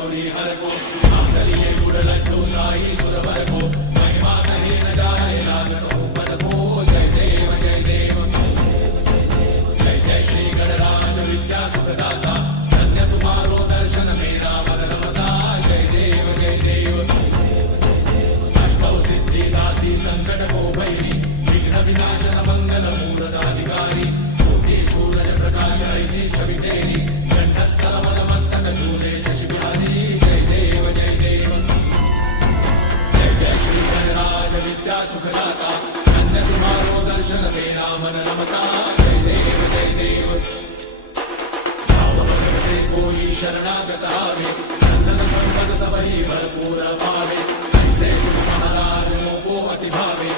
गौरी हर को आंगलिये गुड़ लड्डू साई सुरवर को महिमा कहीं न जाए लागत हो पद को जय देव जय देव जय जय श्री गणराज विद्या सुखदाता धन्य तुम्हारो दर्शन मेरा मन रमता जय देव जय देव अष्टौ सिद्धि दासी संकट को भैरी विघ्न विनाशन मंगल मूर्धाधिकारी कोटि सूरज प्रकाश ऐसी छवि तेरी कंठस्थल मद मस्तक झूले शशि बिहारी जय देव जय देव जय जय श्री गणराज विद्या सुखदाता धन्य तुम्हारो दर्शन मेरा मन रमता जय देव जय देव भाव भगत से कोई शरणागत आवे संतत संपद सबही भरपूर पावे ऐसे तुम महाराज मोको अति भावे